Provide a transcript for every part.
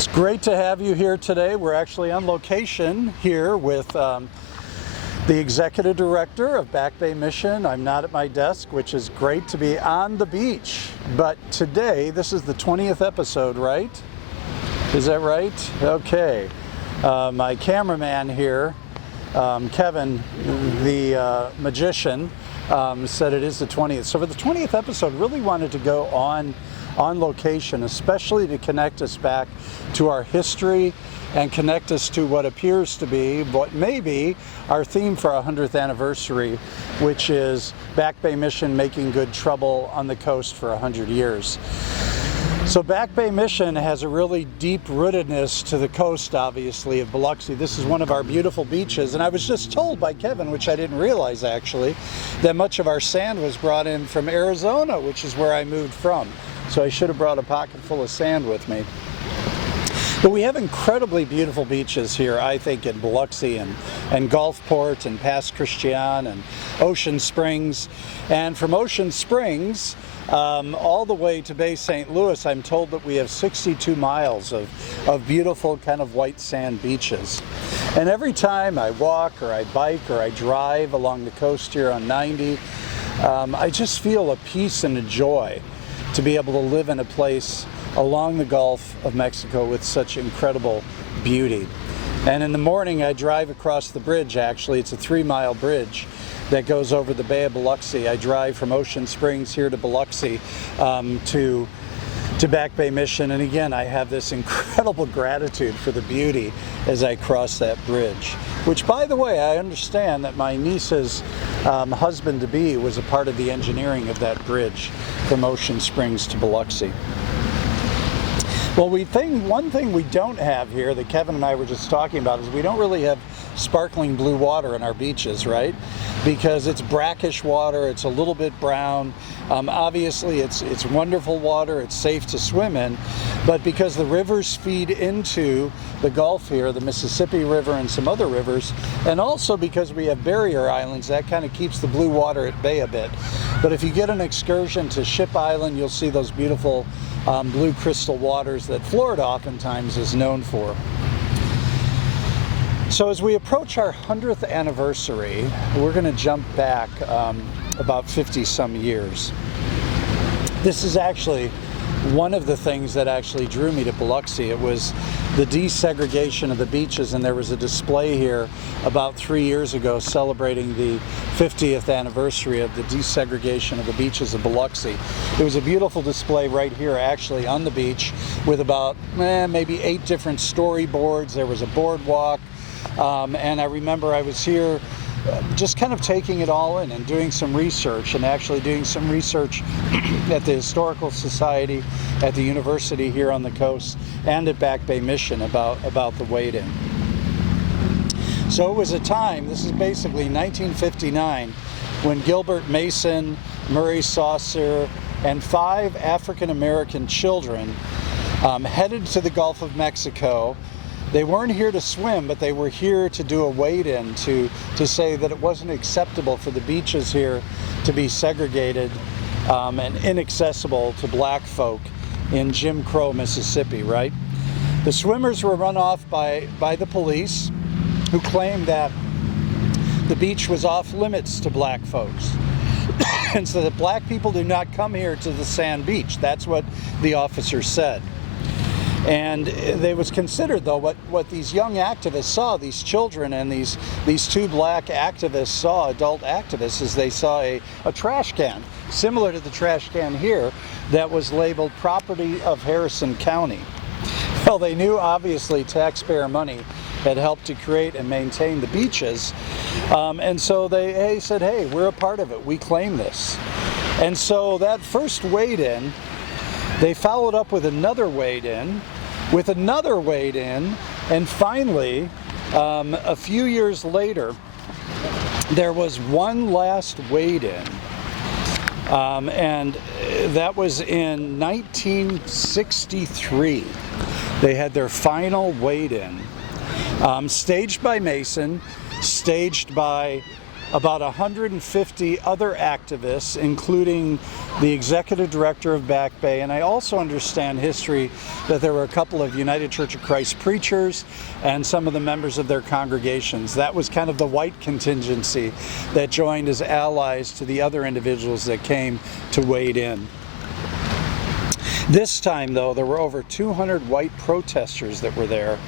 It's great to have you here today. We're actually on location here with the executive director of Back Bay Mission. I'm not at my desk, which is great to be on the beach. But today, this is the 20th episode, right? Is that right? Okay. My cameraman here, Kevin, the magician, said it is the 20th. So for the 20th episode, really wanted to go on location, especially to connect us back to our history and connect us to what appears to be, what may be, our theme for our 100th anniversary, which is Back Bay Mission making good trouble on the coast for 100 years. So Back Bay Mission has a really deep rootedness to the coast, obviously, of Biloxi. This is one of our beautiful beaches, and I was just told by Kevin, which I didn't realize actually, that much of our sand was brought in from Arizona, which is where I moved from. So I should have brought a pocket full of sand with me. But we have incredibly beautiful beaches here, I think, in Biloxi and Gulfport and Pass Christian and Ocean Springs. And from Ocean Springs all the way to Bay St. Louis, I'm told that we have 62 miles of beautiful kind of white sand beaches. And every time I walk or I bike or I drive along the coast here on 90, I just feel a peace and a joy to be able to live in a place along the Gulf of Mexico with such incredible beauty. And in the morning I drive across the bridge. Actually, it's a 3-mile bridge that goes over the Bay of Biloxi. I drive from Ocean Springs here to Biloxi to Back Bay Mission, and again I have this incredible gratitude for the beauty as I cross that bridge, which, by the way, I understand that my niece's husband-to-be was a part of the engineering of that bridge from Ocean Springs to Biloxi. Well, one thing we don't have here that Kevin and I were just talking about is we don't really have sparkling blue water in our beaches, right? Because it's brackish water, it's a little bit brown. Obviously, it's wonderful water, it's safe to swim in, but because the rivers feed into the Gulf here, the Mississippi River and some other rivers, and also because we have barrier islands, that kind of keeps the blue water at bay a bit. But if you get an excursion to Ship Island, you'll see those beautiful blue crystal waters that Florida oftentimes is known for. So as we approach our 100th anniversary, we're going to jump back about 50-some years. This is actually one of the things that actually drew me to Biloxi. It was the desegregation of the beaches, and there was a display here about 3 years ago celebrating the 50th anniversary of the desegregation of the beaches of Biloxi. It was a beautiful display right here actually on the beach with about maybe 8 different storyboards. There was a boardwalk, and I remember I was here just kind of taking it all in and doing some research, and actually doing some research at the Historical Society, at the university here on the coast, and at Back Bay Mission about the Wade-In. So it was a time, this is basically 1959, when Gilbert Mason, Murray Saucer, and 5 African-American children headed to the Gulf of Mexico. They weren't here to swim, but they were here to do a wade-in, to say that it wasn't acceptable for the beaches here to be segregated and inaccessible to black folk in Jim Crow, Mississippi, right? The swimmers were run off by the police, who claimed that the beach was off limits to black folks. And so that black people do not come here to the sand beach. That's what the officer said. And it was considered, though, what these young activists saw, these children and these 2 black activists saw, adult activists, is they saw a trash can, similar to the trash can here, that was labeled property of Harrison County. Well, they knew, obviously, taxpayer money had helped to create and maintain the beaches, and so they said, hey, we're a part of it, we claim this. And so that first wade-in, they followed up with another wade-in, and finally, a few years later, there was one last wade-in, and that was in 1963. They had their final wade-in, staged by Mason, staged by about 150 other activists, including the executive director of Back Bay, and I also understand history that there were a couple of United Church of Christ preachers and some of the members of their congregations. That was kind of the white contingency that joined as allies to the other individuals that came to wade in. This time, though, there were over 200 white protesters that were there,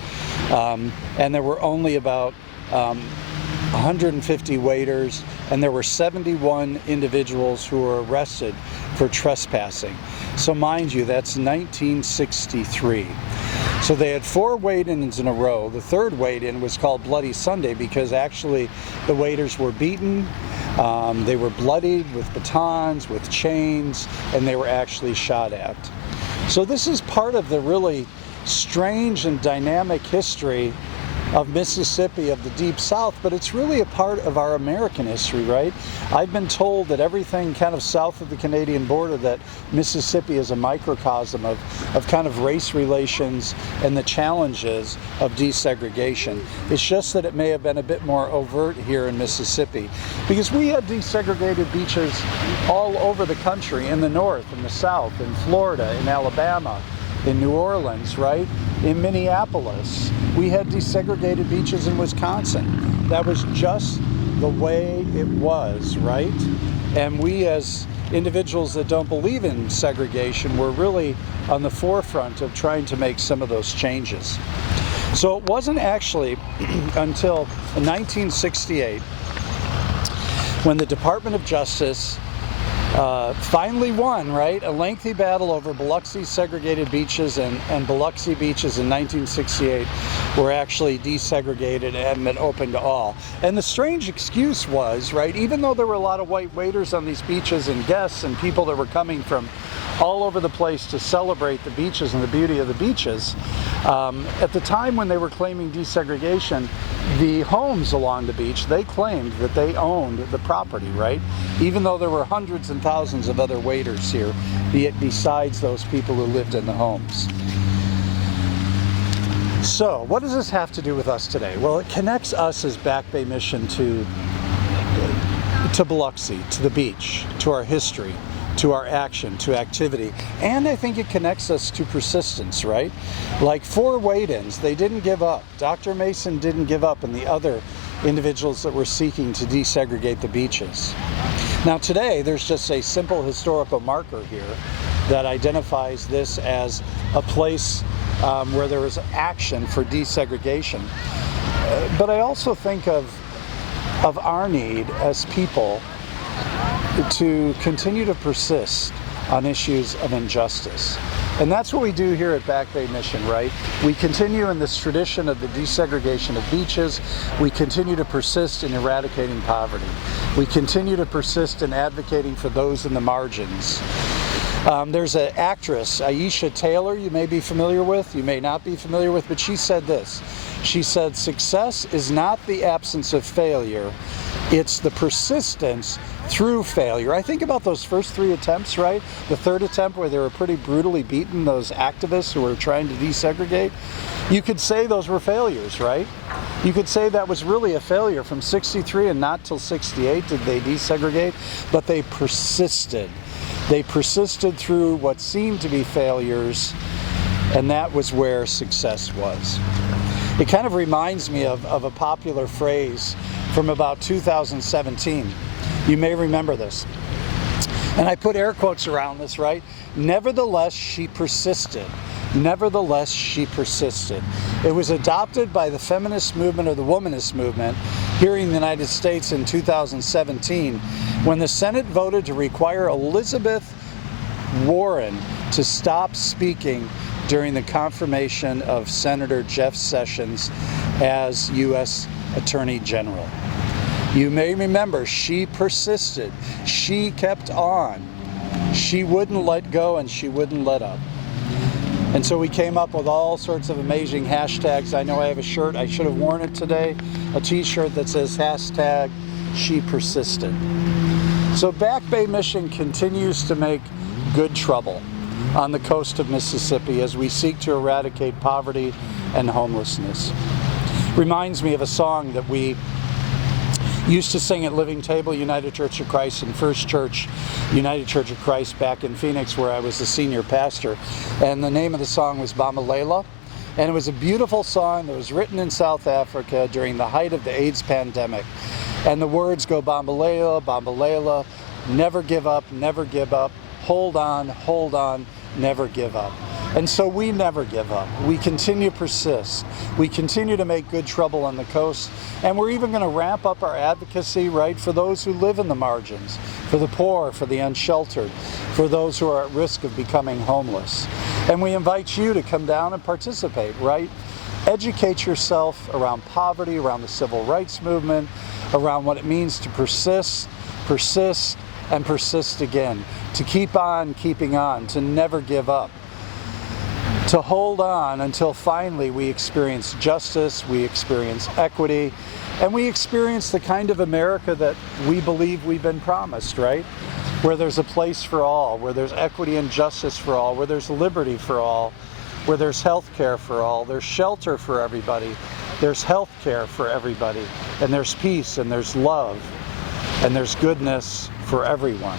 and there were only about 150 waders, and there were 71 individuals who were arrested for trespassing. So mind you, that's 1963. So they had 4 wade-ins in a row. The third wade-in was called Bloody Sunday because actually the waders were beaten, they were bloodied with batons, with chains, and they were actually shot at. So this is part of the really strange and dynamic history of Mississippi, of the Deep South, but it's really a part of our American history, right? I've been told that everything kind of south of the Canadian border, that Mississippi is a microcosm of kind of race relations and the challenges of desegregation. It's just that it may have been a bit more overt here in Mississippi, because we had desegregated beaches all over the country, in the north, in the south, in Florida, in Alabama, in New Orleans, right? In Minneapolis. We had desegregated beaches in Wisconsin. That was just the way it was, right? And we as individuals that don't believe in segregation were really on the forefront of trying to make some of those changes. So it wasn't actually until 1968 when the Department of Justice finally won, right? A lengthy battle over Biloxi segregated beaches, and Biloxi beaches in 1968 were actually desegregated and been open to all. And the strange excuse was, right, even though there were a lot of white waders on these beaches and guests and people that were coming from all over the place to celebrate the beaches and the beauty of the beaches, at the time when they were claiming desegregation, the homes along the beach, they claimed that they owned the property, right? Even though there were hundreds and thousands of other waders here, besides those people who lived in the homes. So, what does this have to do with us today? Well, it connects us as Back Bay Mission to Biloxi, to the beach, to our history, to our action, to activity, and I think it connects us to persistence, right? Like 4 wade-ins, they didn't give up. Dr. Mason didn't give up, and the other individuals that were seeking to desegregate the beaches. Now today, there's just a simple historical marker here that identifies this as a place where there was action for desegregation. But I also think of our need as people to continue to persist on issues of injustice. And that's what we do here at Back Bay Mission, right? We continue in this tradition of the desegregation of beaches. We continue to persist in eradicating poverty. We continue to persist in advocating for those in the margins. There's an actress, Aisha Taylor, you may be familiar with, you may not be familiar with, but she said this. She said, "Success is not the absence of failure, it's the persistence through failure." I think about those first 3 attempts, right? The third attempt where they were pretty brutally beaten, those activists who were trying to desegregate. You could say those were failures, right? You could say that was really a failure. From 63 and not till 68 did they desegregate, but they persisted. They persisted through what seemed to be failures, and that was where success was. It kind of reminds me of a popular phrase from about 2017. You may remember this. And I put air quotes around this, right? Nevertheless, she persisted. Nevertheless, she persisted. It was adopted by the feminist movement or the womanist movement here in the United States in 2017 when the Senate voted to require Elizabeth Warren to stop speaking during the confirmation of Senator Jeff Sessions as U.S. Attorney General. You may remember, she persisted. She kept on. She wouldn't let go and she wouldn't let up. And so we came up with all sorts of amazing hashtags. I know I have a shirt, I should have worn it today, a t-shirt that says hashtag She Persisted. So Back Bay Mission continues to make good trouble on the coast of Mississippi as we seek to eradicate poverty and homelessness. Reminds me of a song that we Used to sing at Living Table United Church of Christ and First Church United Church of Christ back in Phoenix, where I was the senior pastor. And the name of the song was Bambalela. And it was a beautiful song that was written in South Africa during the height of the AIDS pandemic. And the words go, Bambalela, Bambalela, never give up, hold on, never give up. And so we never give up. We continue to persist. We continue to make good trouble on the coast. And we're even going to ramp up our advocacy, right, for those who live in the margins, for the poor, for the unsheltered, for those who are at risk of becoming homeless. And we invite you to come down and participate, right? Educate yourself around poverty, around the civil rights movement, around what it means to persist, and persist again, to keep on keeping on, to never give up, to hold on until finally we experience justice, we experience equity, and we experience the kind of America that we believe we've been promised, right? Where there's a place for all, where there's equity and justice for all, where there's liberty for all, where there's health care for all, there's shelter for everybody, there's health care for everybody, and there's peace, and there's love, and there's goodness for everyone.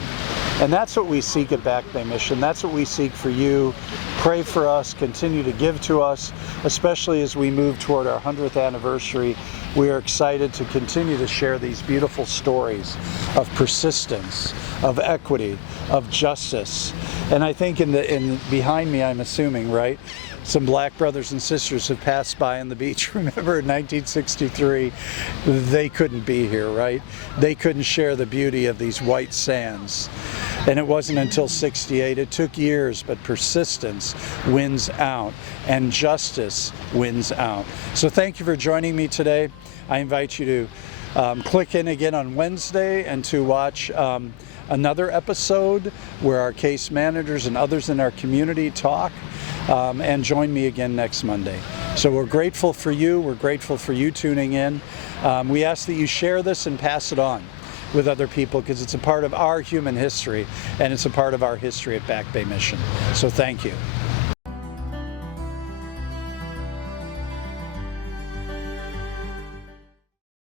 And that's what we seek at Back Bay Mission. That's what we seek for you. Pray for us, continue to give to us, especially as we move toward our 100th anniversary. We are excited to continue to share these beautiful stories of persistence, of equity, of justice. And I think behind me, I'm assuming, right, some black brothers and sisters have passed by on the beach. Remember in 1963, they couldn't be here, right? They couldn't share the beauty of these white sands. And it wasn't until 68. It took years, but persistence wins out, and justice wins out. So thank you for joining me today. I invite you to click in again on Wednesday and to watch another episode where our case managers and others in our community talk, and join me again next Monday. So we're grateful for you. We're grateful for you tuning in. We ask that you share this and pass it on with other people, because it's a part of our human history, and it's a part of our history at Back Bay Mission. So thank you.